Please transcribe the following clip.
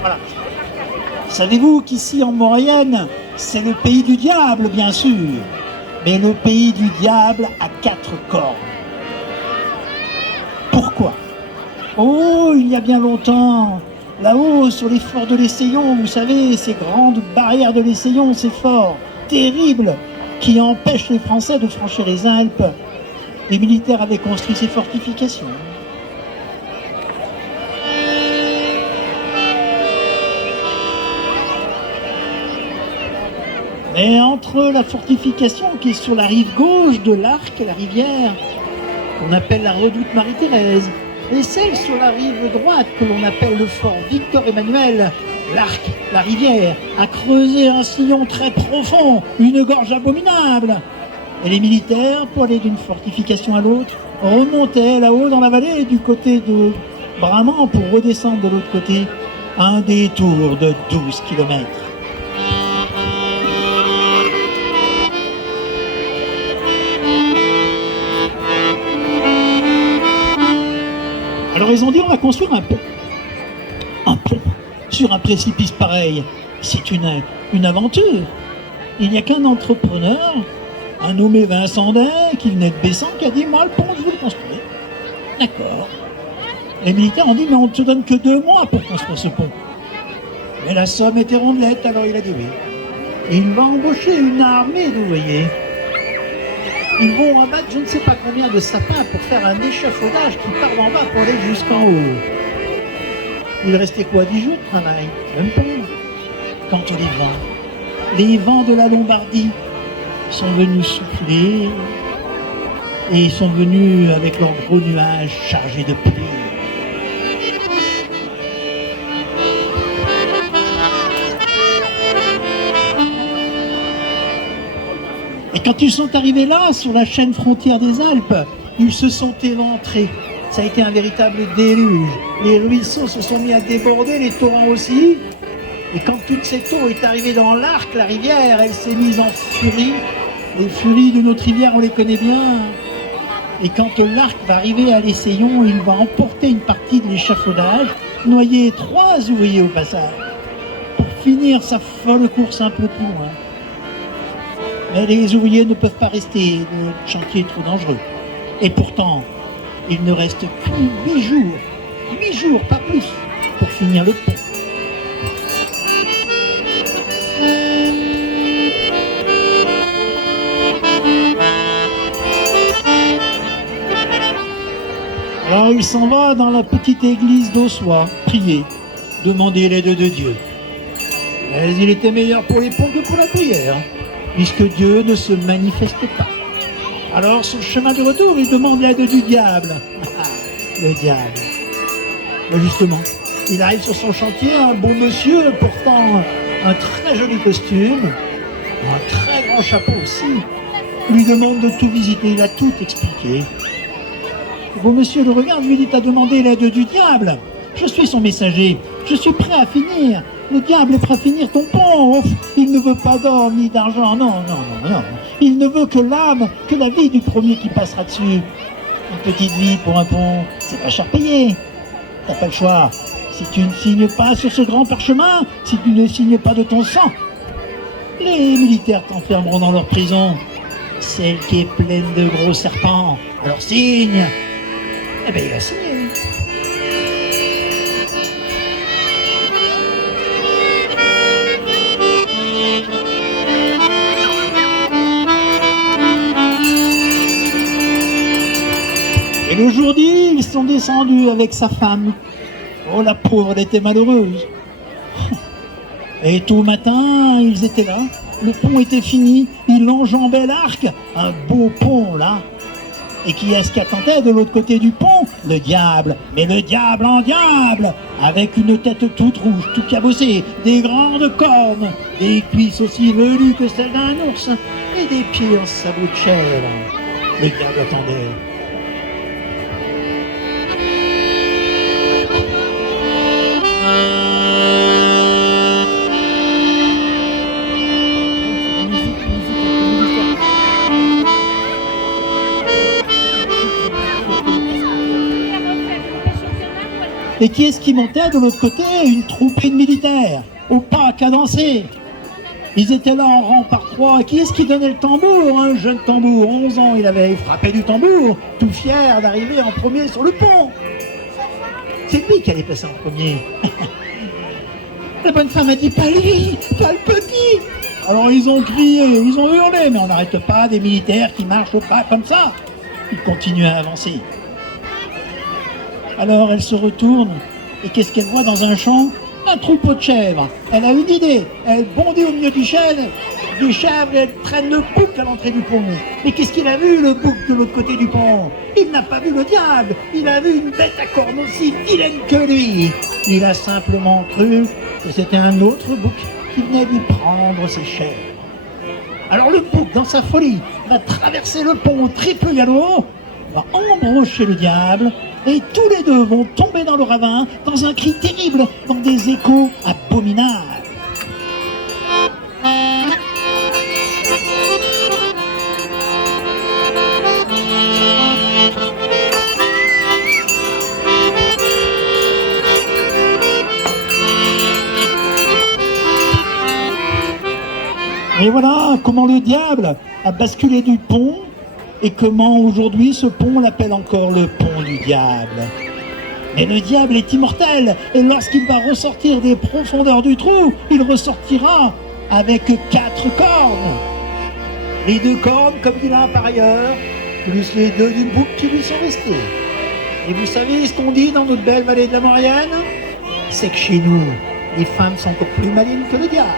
Voilà. Savez-vous qu'ici en Maurienne, c'est le pays du diable, bien sûr, mais le pays du diable à 4 cornes. Pourquoi? Oh, il y a bien longtemps, là-haut, sur les forts de l'Essaillon, vous savez, ces grandes barrières de l'Essaillon, ces forts terribles qui empêchent les Français de franchir les Alpes, les militaires avaient construit ces fortifications. Mais entre la fortification qui est sur la rive gauche de l'Arc, la rivière, qu'on appelle la redoute Marie-Thérèse, et celle sur la rive droite que l'on appelle le fort Victor-Emmanuel, l'Arc, la rivière, a creusé un sillon très profond, une gorge abominable. Et les militaires, pour aller d'une fortification à l'autre, remontaient là-haut dans la vallée du côté de Bramant pour redescendre de l'autre côté, un détour de 12 kilomètres. Alors ils ont dit on va construire un pont. Un pont sur un précipice pareil. C'est une aventure. Il n'y a qu'un entrepreneur, un nommé Vincent Day, qui venait de Bessan, qui a dit moi le pont je veux le construire. D'accord. Les militaires ont dit mais on ne te donne que 2 mois pour construire ce pont. Mais la somme était rondelette, alors il a dit oui. Et il va embaucher une armée d'ouvriers. Ils vont abattre je ne sais pas combien de sapins pour faire un échafaudage qui part d'en bas pour aller jusqu'en haut. Il restait quoi, 10 jours de travail? Même pas. Quant les vents de la Lombardie sont venus souffler et ils sont venus avec leurs gros nuages chargés de pluie. Et quand ils sont arrivés là, sur la chaîne frontière des Alpes, ils se sont éventrés. Ça a été un véritable déluge. Les ruisseaux se sont mis à déborder, les torrents aussi. Et quand toute cette eau est arrivée dans l'Arc, la rivière, elle s'est mise en furie. Les furies de notre rivière, on les connaît bien. Et quand l'Arc va arriver à l'Essaillon, il va emporter une partie de l'échafaudage, noyer 3 ouvriers au passage, pour finir sa folle course un peu plus loin. Mais les ouvriers ne peuvent pas rester, le chantier est trop dangereux. Et pourtant, il ne reste que 8 jours, pas plus, pour finir le pont. Alors il s'en va dans la petite église d'Ossois, prier, demander l'aide de Dieu. Mais il était meilleur pour les ponts que pour la prière, puisque Dieu ne se manifestait pas. Alors sur le chemin du retour, il demande l'aide du diable. Le diable. Mais justement, il arrive sur son chantier, un beau monsieur portant un très joli costume, un très grand chapeau aussi. Il lui demande de tout visiter, il a tout expliqué. Le beau monsieur le regarde, lui dit « T'as demandé l'aide du diable. Je suis son messager, je suis prêt à finir. Le diable est prêt à finir ton pont. Il ne veut pas d'or ni d'argent, non. Il ne veut que l'âme, que la vie du premier qui passera dessus. Une petite vie pour un pont, c'est pas cher payé. T'as pas le choix. Si tu ne signes pas sur ce grand parchemin, si tu ne signes pas de ton sang, les militaires t'enfermeront dans leur prison, celle qui est pleine de gros serpents. Alors signe. » Eh bien, il a signé. Et le jour dit, ils sont descendus avec sa femme. Oh, la pauvre, elle était malheureuse. Et tout matin, ils étaient là. Le pont était fini. Ils enjambaient l'Arc. Un beau pont, là. Et qui est-ce qui attendait de l'autre côté du pont? Le diable. Mais le diable en diable, avec une tête toute rouge, tout cabossée, des grandes cornes, des cuisses aussi velues que celles d'un ours, et des pieds en sabots de chèvre. Le diable attendait. Et qui est-ce qui montait de l'autre côté? Une troupée de militaires, au pas cadencé. Ils étaient là en rang par trois. Qui est-ce qui donnait le tambour? Un jeune tambour, 11 ans, il avait frappé du tambour, tout fier d'arriver en premier sur le pont. C'est lui qui allait passer en premier. La bonne femme a dit, pas lui, pas le petit. Alors ils ont crié, ils ont hurlé, mais on n'arrête pas des militaires qui marchent au pas comme ça. Ils continuent à avancer. Alors elle se retourne, et qu'est-ce qu'elle voit dans un champ? Un troupeau de chèvres. Elle a une idée, elle bondit au milieu du chèvre et elle traîne le bouc à l'entrée du pont. Mais qu'est-ce qu'il a vu, le bouc, de l'autre côté du pont? Il n'a pas vu le diable, il a vu une bête à cornes aussi vilaine que lui. Il a simplement cru que c'était un autre bouc qui venait lui prendre ses chèvres. Alors le bouc, dans sa folie, va traverser le pont au triple galop, va embrocher le diable, et tous les deux vont tomber dans le ravin, dans un cri terrible, dans des échos abominables. Et voilà comment le diable a basculé du pont, et comment aujourd'hui ce pont, on l'appelle encore le pont du diable. Mais le diable est immortel, et lorsqu'il va ressortir des profondeurs du trou, il ressortira avec 4 cornes. Les 2 cornes, comme il a par ailleurs, plus les 2 du bouc qui lui sont restés. Et vous savez ce qu'on dit dans notre belle vallée de la Maurienne? C'est que chez nous, les femmes sont encore plus malines que le diable.